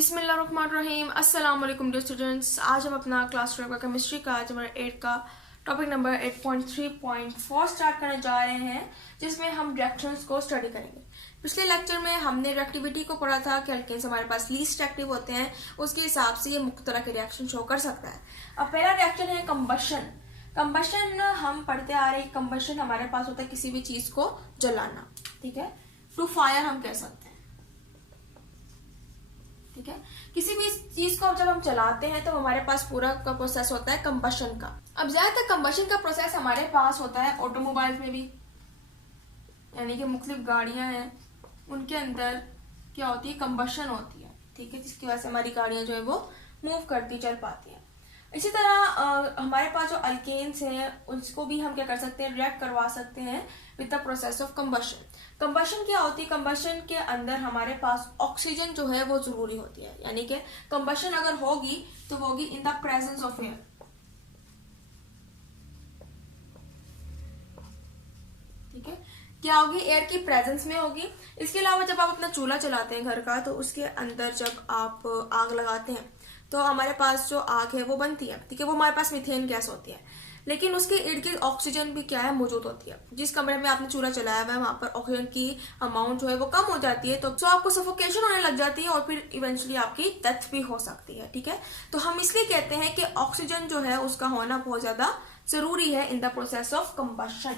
बिस्मिल्लाहिर्रहमानिर्रहीम। अस्सलाम वालेकुम डियर स्टूडेंट्स। आज हम अपना क्लास 12 का केमिस्ट्री का आज हमारा 8 का टॉपिक नंबर 8.3.4 स्टार्ट करने जा रहे हैं, जिसमें हम रिएक्शंस को स्टडी करेंगे। पिछले लेक्चर में हमने रिएक्टिविटी को पढ़ा था कि अल्केन्स हमारे पास लीस्ट एक्टिव होते हैं, उसके हिसाब से ये मुख्य तरह के रिएक्शन शो कर सकता है। अब पहला रिएक्शन है कंबशन। कंबशन हम पढ़ते आ रहे हैं। कंबशन हमारे पास होता है किसी भी चीज को जलाना, ठीक है। टू फायर हम कह सकते हैं, ठीक है। किसी भी चीज को जब हम चलाते हैं तो हमारे पास पूरा का प्रोसेस होता है कंबशन का। अब ज्यादातर कंबशन का प्रोसेस हमारे पास होता है ऑटोमोबाइल्स में भी, यानी कि मुख्तलिफ गाड़ियां हैं उनके अंदर क्या होती है, कंबशन होती है, ठीक है, जिसकी वजह से हमारी गाड़ियां जो है वो मूव करती चल पाती है। इसी तरह हमारे पास जो अल्केन्स हैं उसको भी हम क्या कर सकते हैं, रिएक्ट करवा सकते हैं with the process of combustion. Combustion क्या होती है, कंबशन के अंदर हमारे पास ऑक्सीजन जो है वो जरूरी होती है, यानी कि कंबशन अगर होगी तो होगी in the presence of air, ठीक है। क्या होगी, एयर की प्रेजेंस में होगी। इसके अलावा जब आप अपना चूल्हा चलाते हैं घर का, तो उसके अंदर जब आप आग लगाते हैं तो हमारे पास जो आग है वो बनती है, ठीक है, वो हमारे पास मीथेन गैस होती है, लेकिन उसके इर्द गिर्द ऑक्सीजन भी क्या है, मौजूद होती है। जिस कमरे में आपने चूल्हा चलाया हुआ है वहां पर ऑक्सीजन की अमाउंट जो है वो कम हो जाती है, तो आपको सफोकेशन होने लग जाती है और फिर इवेंचुअली आपकी डेथ भी हो सकती है, ठीक है। तो हम इसलिए कहते हैं कि ऑक्सीजन जो है उसका होना बहुत ज्यादा जरूरी है in the process of combustion,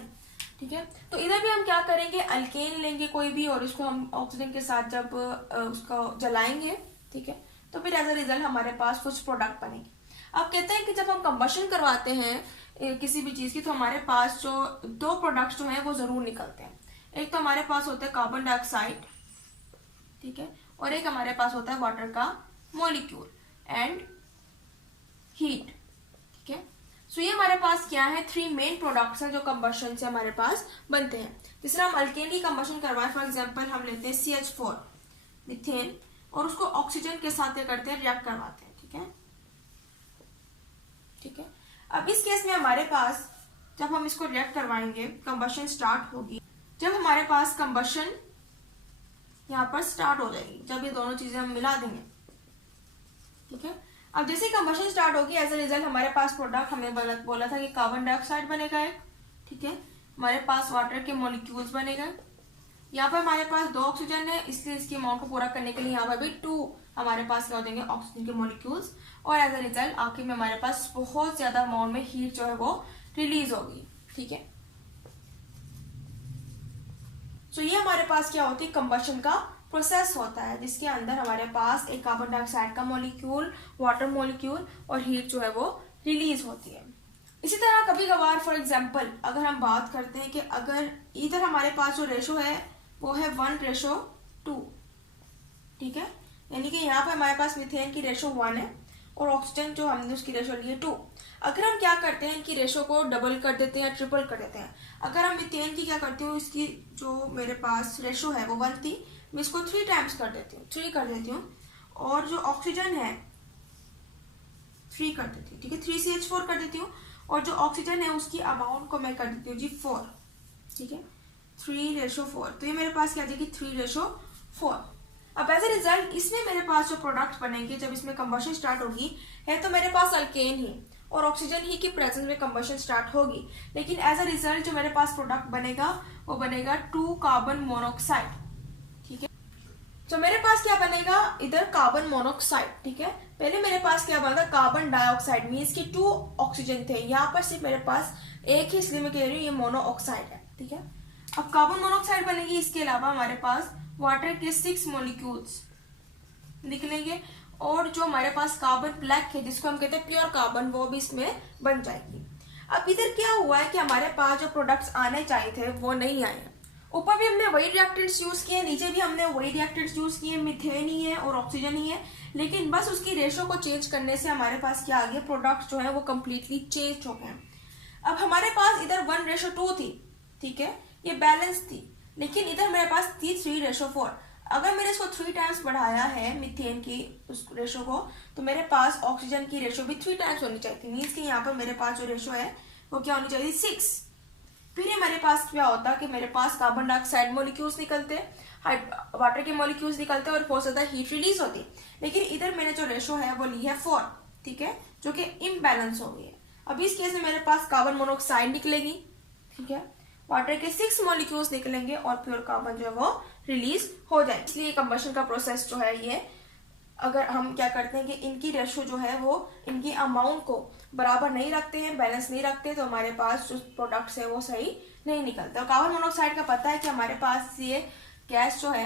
ठीक है। तो इधर भी हम क्या करेंगे, अल्केन लेंगे कोई भी और उसको हम ऑक्सीजन के साथ जब उसको जलाएंगे, ठीक है, तो फिर एज अ रिजल्ट हमारे पास कुछ प्रोडक्ट बनेंगे। अब कहते हैं कि जब हम कंबशन करवाते हैं किसी भी चीज की, तो हमारे पास जो दो प्रोडक्ट्स जो हैं वो जरूर निकलते हैं। एक तो हमारे पास होता है कार्बन डाइऑक्साइड, ठीक है, और एक हमारे पास होता है वाटर का मॉलिक्यूल एंड हीट, ठीक है। सो ये हमारे पास क्या है, थ्री मेन प्रोडक्ट्स हैं जो कंबशन से हमारे पास बनते हैं। जिस तरह हम अल्केन की कंबशन करवाए, फॉर एग्जांपल हम लेते हैं CH4 मीथेन और उसको ऑक्सीजन के साथ क्या करते हैं, रिएक्ट करवाते हैं, ठीक है, ठीक है। अब इस केस में हमारे पास जब हम इसको रिएक्ट करवाएंगे, कंबशन स्टार्ट होगी। जब हमारे पास कंबशन यहाँ पर स्टार्ट हो जाएगी, जब ये दोनों चीजें हम मिला देंगे, ठीक है। अब जैसे कंबशन स्टार्ट होगी, एज अ रिजल्ट हमारे पास प्रोडक्ट हमने बोला था कि कार्बन डाइऑक्साइड बनेगा एक, ठीक है, हमारे पास वाटर के मॉलिक्यूल्स बनेगा। यहाँ पर हमारे पास दो ऑक्सीजन है, इसलिए इसकी अमाउंट को पूरा करने के लिए यहाँ पर भी 2 हमारे पास क्या हो जाएंगे, ऑक्सीजन के मॉलिक्यूल्स, और एज अ रिजल्ट आखिर में हमारे पास बहुत ज्यादा अमाउंट में हीट जो है वो रिलीज होगी, ठीक है। तो ये हमारे पास क्या होती है, कंबशन का प्रोसेस होता है, जिसके अंदर हमारे पास एक कार्बन डाइऑक्साइड का मॉलिक्यूल, वाटर मॉलिक्यूल और हीट जो है वो रिलीज होती है। इसी तरह कभी कभार फॉर एग्जाम्पल अगर हम बात करते हैं कि अगर इधर हमारे पास जो रेशो है वो है 1:2, ठीक है, यानी कि यहाँ पर हमारे पास मीथेन की रेशो 1 है और ऑक्सीजन जो हमने उसकी रेशो ली है 2। अगर हम क्या करते हैं कि रेशो को डबल कर देते हैं, ट्रिपल कर देते हैं। अगर हम मीथेन की क्या करती हूँ, इसकी जो मेरे पास रेशो है वो 1 थी, मैं इसको 3 टाइम्स कर देती हूँ, 3 कर देती हूँ, और जो ऑक्सीजन है 3 कर देती हूँ, ठीक है, 3CH4 कर देती हूँ, और जो ऑक्सीजन है उसकी अमाउंट को मैं कर देती हूँ जी 4, ठीक है, 3:4। तो ये मेरे पास क्या आ जाएगी, 3:4। अब एज ए रिजल्ट इसमें मेरे पास जो प्रोडक्ट बनेंगे जब इसमें कंबशन स्टार्ट होगी, है तो मेरे पास अल्केन ही और ऑक्सीजन ही की प्रेजेंस में कंबशन स्टार्ट होगी, लेकिन एज अ रिजल्ट जो मेरे पास प्रोडक्ट बनेगा वो बनेगा 2 कार्बन मोनोऑक्साइड, ठीक है। तो मेरे पास क्या बनेगा, इधर कार्बन मोनोऑक्साइड, ठीक है। पहले मेरे पास क्या बना था, कार्बन डाइऑक्साइड, मीन्स कि 2 ऑक्सीजन थे, यहाँ पर सिर्फ मेरे पास एक ही, इसलिए मैं कह रही हूँ ये मोनोऑक्साइड है, ठीक है। अब कार्बन मोनोऑक्साइड बनेगी, इसके अलावा हमारे पास वाटर के 6 मॉलिक्यूल्स निकलेंगे, और जो हमारे पास कार्बन ब्लैक है जिसको हम कहते हैं प्योर कार्बन, वो भी इसमें बन जाएगी। अब इधर क्या हुआ है कि हमारे पास जो प्रोडक्ट्स आने चाहिए थे वो नहीं आए हैं। ऊपर भी हमने वही रिएक्टेंट्स यूज किए, नीचे भी हमने वही रिएक्टेंट्स यूज किए, मीथेन ही है और ऑक्सीजन ही है, लेकिन बस उसकी रेशो को चेंज करने से हमारे पास क्या आ गया, प्रोडक्ट्स जो है वो कम्प्लीटली चेंज हो गए। अब हमारे पास इधर 1:2 थी, ठीक है, ये बैलेंस थी, लेकिन इधर मेरे पास थी 3:4। अगर मैंने इसको 3 टाइम्स बढ़ाया है मीथेन की उस रेशो को, तो मेरे पास ऑक्सीजन की रेशो भी 3 टाइम्स होनी चाहिए थी, मीन्स कि यहाँ पर मेरे पास जो रेशो है वो क्या होनी चाहिए, 6। फिर ये मेरे पास क्या होता कि मेरे पास कार्बन डाइऑक्साइड मॉलिक्यूल्स निकलते, वाटर के मॉलिक्यूल्स निकलते हैं और बहुत ज्यादा हीट रिलीज होती है। लेकिन इधर मैंने जो रेशो है वो ली है 4, ठीक है, जो कि इम्बैलेंस हो गई है। अभी इस केस में मेरे पास कार्बन मोनोऑक्साइड निकलेगी, ठीक है, वाटर के 6 मॉलिक्यूल्स निकलेंगे और प्योर कार्बन जो है वो रिलीज हो जाए। इसलिए कंबशन का प्रोसेस जो है ये, अगर हम क्या करते हैं कि इनकी रेशो जो है वो इनकी अमाउंट को बराबर नहीं रखते हैं, बैलेंस नहीं रखते, तो हमारे पास जो प्रोडक्ट्स है वो सही नहीं निकलते। और कार्बन मोनोऑक्साइड का पता है कि हमारे पास ये गैस जो है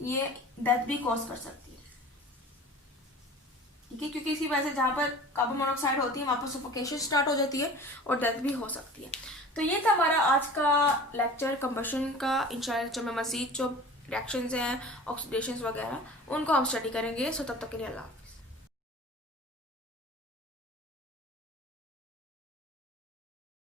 ये डेथ भी कॉज कर सकती है, ठीक है, क्योंकि इसी वजह से जहां पर कार्बन मोनोऑक्साइड होती है वहां पर सफोकेशन स्टार्ट हो जाती है और डेथ भी हो सकती है। तो ये था हमारा आज का लेक्चर कंबशन का। इंशाल्लाह जो मैं मजीद जो रिएक्शंस हैं, ऑक्सीडेशंस वगैरह, उनको हम स्टडी करेंगे। सो तब तक के लिए अल्लाह।